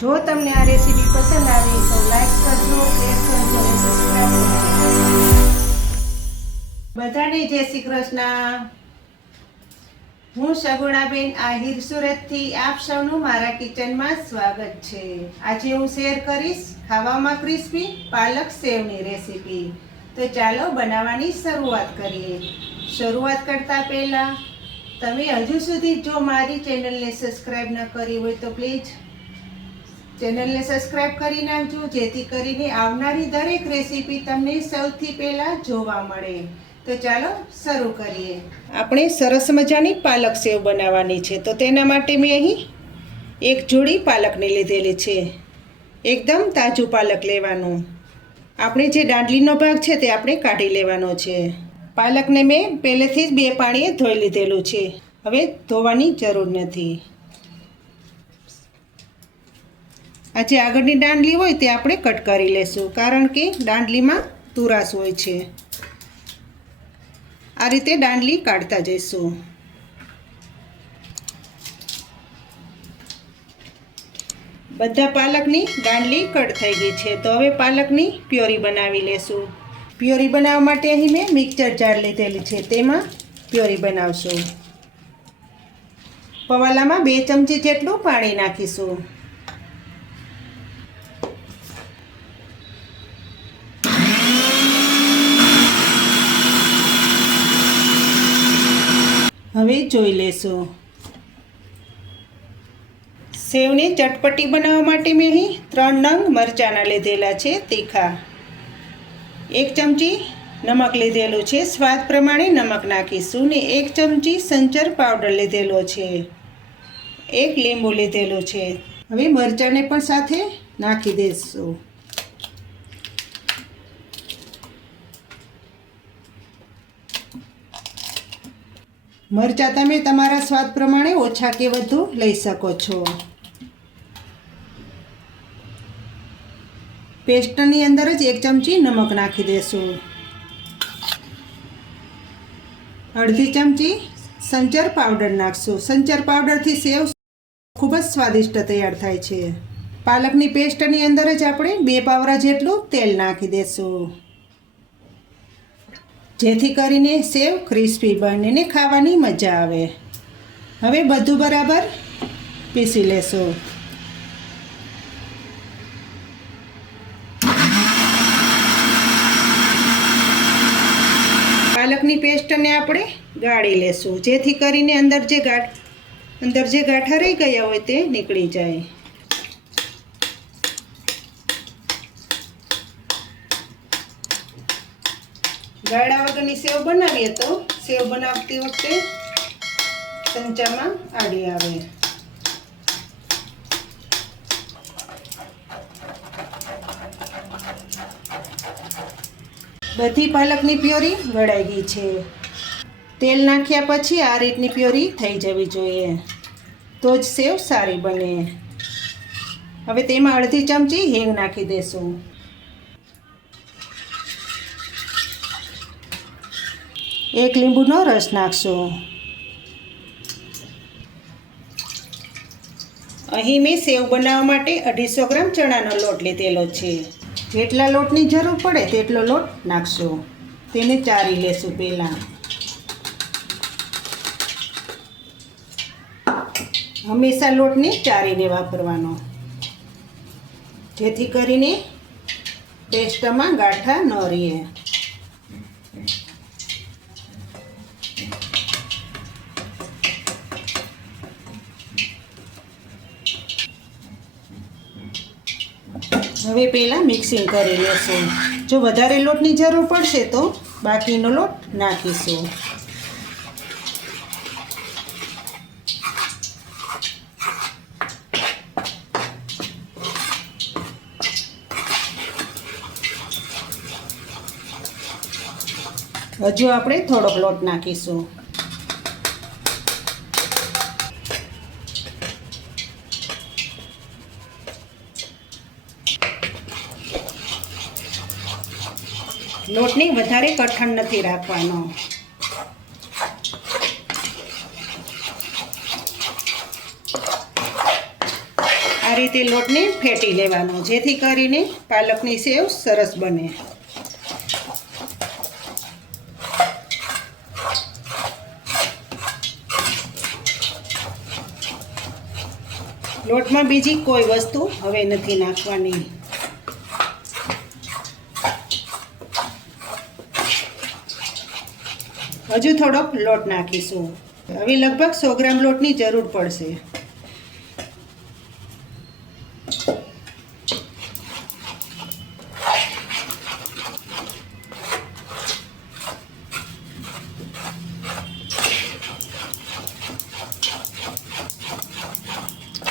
જો તમને આ રેસીપી પસંદ આવી તો લાઈક કરજો, શેર કરજો અને સબસ્ક્રાઈબ કરજો. બધાને જય શ્રી કૃષ્ણ. હું સગુણાબેન આહિર સુરતથી આપ સૌનું મારા કિચનમાં સ્વાગત છે. આજે હું શેર કરીશ ખાવામાં ક્રિસ્પી પાલક સેવની રેસીપી. તો ચાલો બનાવવાની શરૂઆત કરીએ. શરૂઆત કરતાં પહેલાં, તમે હજુ સુધી જો મારી ચેનલને સબસ્ક્રાઈબ ન કરી હોય તો પ્લીઝ ચેનલને સબસ્ક્રાઇબ કરી નાખજો, જેથી કરીને આવનારી દરેક રેસીપી તમને સૌથી પહેલાં જોવા મળે. તો ચાલો શરૂ કરીએ. આપણે સરસ મજાની પાલક સેવ બનાવવાની છે. તો તેના માટે મેં અહીં એક જોડી પાલકને લીધેલી છે. એકદમ તાજું પાલક લેવાનું. આપણે જે દાંડલીનો ભાગ છે તે આપણે કાઢી લેવાનો છે. પાલકને મેં પહેલેથી જ બે પાણીએ ધોઈ લીધેલું છે. હવે ધોવાની જરૂર નથી. આ જે આગળની દાંડલી હોય તે આપણે કટ કરી લેશું, કારણ કે દાંડલીમાં તુરાસ હોય છે. આ રીતે દાંડલી કાઢતા જઈશું. બધા પાલકની દાંડલી કટ થઈ ગઈ છે, તો હવે પાલકની પ્યોરી બનાવી લેશું. પ્યોરી બનાવવા માટે અહીં મેં મિક્સર જાર લીધેલી છે, તેમાં પ્યોરી બનાવશું. પવાલામાં બે ચમચી જેટલું પાણી નાખીશું. હવે જોઈ લેશું. સેવને ચટપટી બનાવવા માટે મેં અહીં ત્રણ નંગ મરચાંના લીધેલા છે, તીખા. એક ચમચી નમક લીધેલું છે, સ્વાદ પ્રમાણે નમક નાખીશું ને એક ચમચી સંચર પાવડર લીધેલો છે. એક લીંબુ લીધેલું છે. હવે મરચાંને પણ સાથે નાખી દઈશું મરચાં તમે તમારા સ્વાદ પ્રમાણે ઓછા કે વધુ લઈ શકો છો. પેસ્ટની અંદર જ એક ચમચી નમક નાખી દેશું. અડધી ચમચી સંચર પાવડર નાખશું. સંચર પાવડરથી સેવ ખૂબ જ સ્વાદિષ્ટ તૈયાર થાય છે. પાલકની પેસ્ટની અંદર જ આપણે બે પાવરા જેટલું તેલ નાખી દેશું. જેથી કરીને સેવ ક્રિસ્પી બને ને ખાવાની મજા આવે. હવે બધું બરાબર પીસી લેશું. પાલકની પેસ્ટને આપણે ગાળી લેશું. જેથી કરીને અંદર જે ગાંઠ અંદર જે ગાંઠા રહી ગયા હોય તે નીકળી જાય. ગાળા વગરની સેવ બનાવીએ તો સેવ બનાવતી વખતે સંચામાં આડી આવે. બધી પાલકની પ્યોરી વળાઈ ગઈ છે. તેલ નાખ્યા પછી આ રીતની પ્યોરી થઈ જવી જોઈએ. તો જ સેવ સારી બને. હવે તેમાં અડધી ચમચી હિંગ નાખી દેશું. એક લીંબુનો રસ નાખશો. અહીં મેં સેવ બનાવવા માટે અઢીસો ગ્રામ ચણાનો લોટ લીધેલો છે. જેટલા લોટની જરૂર પડે તેટલો લોટ નાખશો. તેને ચારી લેશું પહેલાં. હંમેશા લોટને ચારીને વાપરવાનો. જેથી કરીને પેસ્ટમાં ગાંઠા ન રહે હવે પહેલાં મિક્સિંગ કરી લેશું. જો વધારે લોટની જરૂર પડશે તો બાકીનો લોટ નાખીશું. હજુ આપણે થોડોક લોટ નાખીશું. લોટની વધારે કઠણ નથી રાખવાનો. આ રીતે લોટને ફેટી લેવાનો, જેથી કરીને પાલકની સેવ સરસ બને. લોટમાં બીજી કોઈ વસ્તુ હવે નથી નાખવાની. હજુ થોડોક લોટ નાખીશું. હવે લગભગ સો ગ્રામ લોટની જરૂર પડશે.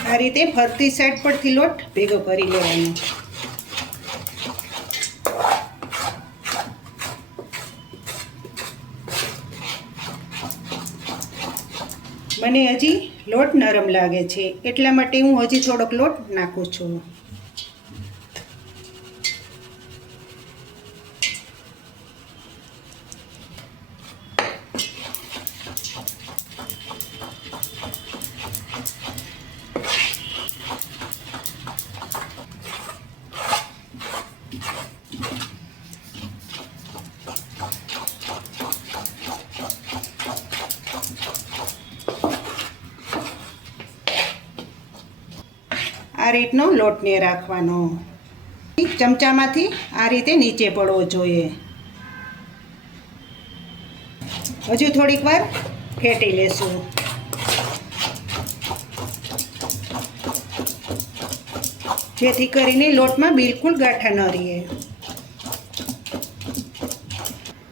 આ રીતે ફરતી સાઈડ પરથી લોટ ભેગો કરી લેવાનો. મને હજી લોટ નરમ લાગે છે એટલા માટે હું હજી થોડોક લોટ નાખું છું. આ રીતનો લોટને રાખવાનો. ચમચામાંથી આ રીતે નીચે પડવો જોઈએ. હજુ થોડીક વાર ફેટી લેશું. જેથી કરીને લોટમાં બિલકુલ ગાંઠા ન રહીએ.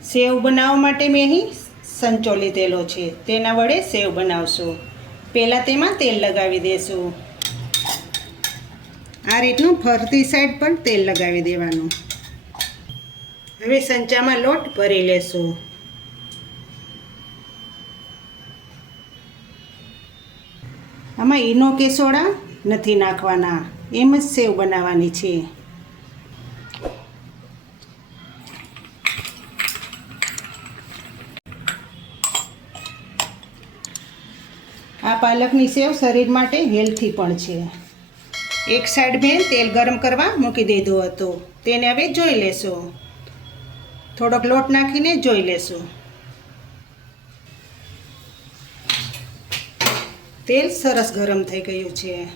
સેવ બનાવવા માટે મેં અહીં સંચો લીધેલો છે. તેના વડે સેવ બનાવશું. પહેલાં તેમાં તેલ લગાવી દેશું. આ રીતનું ફરતી સાઈડ પર તેલ લગાવી દેવાનું. હવે સંચામાં લોટ ભરી લેશું. આમાં ઈનો કે સોડા નથી નાખવાના. એમ જ સેવ બનાવવાની છે. આ પાલકની સેવ શરીર માટે હેલ્થી પણ છે. એક સાઈડ મેં તેલ ગરમ કરવા મૂકી દીધું હતું. તેને હવે જોઈ લેશું. થોડોક લોટ નાખીને જોઈ લેશું. તેલ સરસ ગરમ થઈ ગયું છે.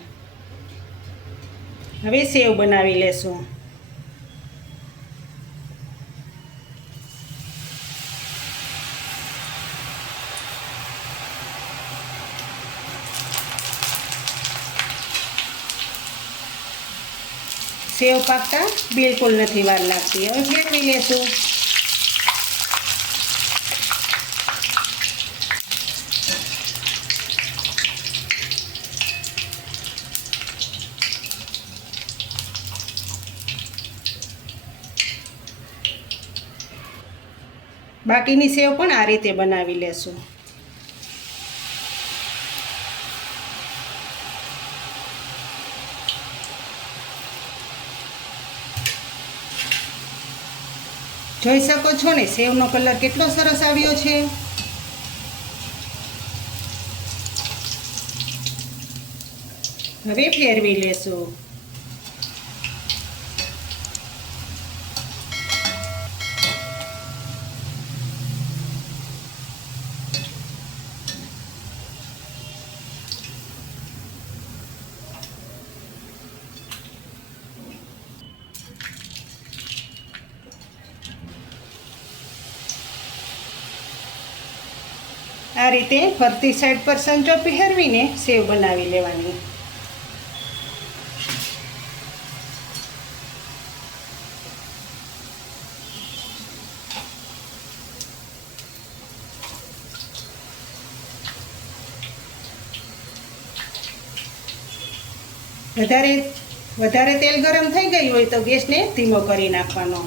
હવે સેવ બનાવી લેશું. સેવ પાકતા બિલકુલ નથી વાર લાગતી. હવે ફેરવી લેશું. બાકીની સેવ પણ આ રીતે બનાવી લેશું. જોઈ શકો છો ને સેવનો કલર કેટલો સરસ આવ્યો છે. હવે ફેરવી લેશું. આ રીતે ફરતી સાઈડ પર સંચો પહેરવીને સેવ બનાવી લેવાની. વધારે વધારે તેલ ગરમ થઈ ગયું હોય તો ગેસને ધીમો કરી નાખવાનો.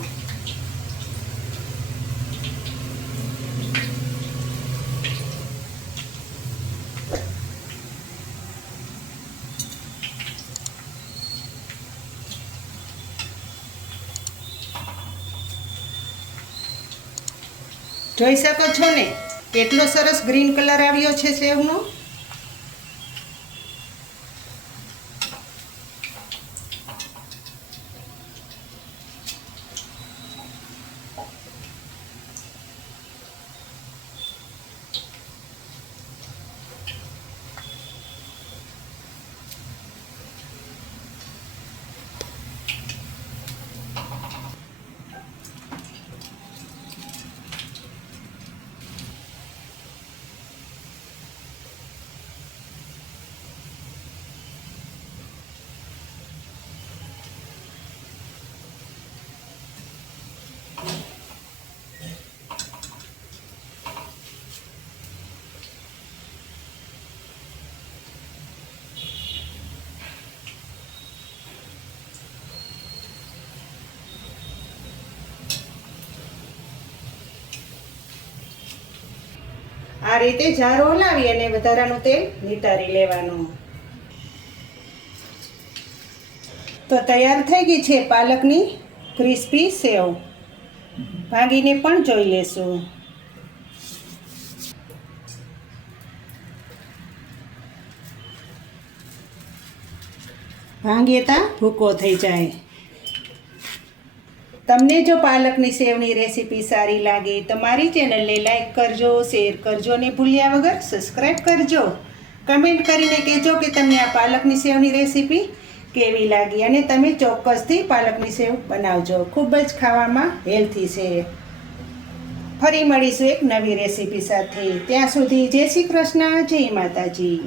જોઈ શકો છો ને? કેટલો સરસ ગ્રીન કલર આવ્યો છે સેવનો? આ રીતે જારો હલાવી અને વધારાનું તેલ નિતારી લેવાનું. તો તૈયાર થઈ ગઈ છે પાલકની ક્રિસ્પી સેવ. ભાંગીને પણ જોઈ લેશું. ભાંગીએ ત્યાં ભૂકો થઈ જાય. તમને જો પાલકની સેવની રેસીપી સારી લાગે તો મારી ચેનલને લાઈક કરજો, શેર કરજો અને ભૂલ્યા વગર સબસ્ક્રાઈબ કરજો. કમેન્ટ કરીને કહેજો કે તમને આ પાલકની સેવની રેસીપી કેવી લાગી અને તમે ચોક્કસથી પાલકની સેવ બનાવજો. ખૂબ જ ખાવામાં હેલ્થી છે. ફરી મળીશું એક નવી રેસીપી સાથે. ત્યાં સુધી જય શ્રી કૃષ્ણ, જય માતાજી.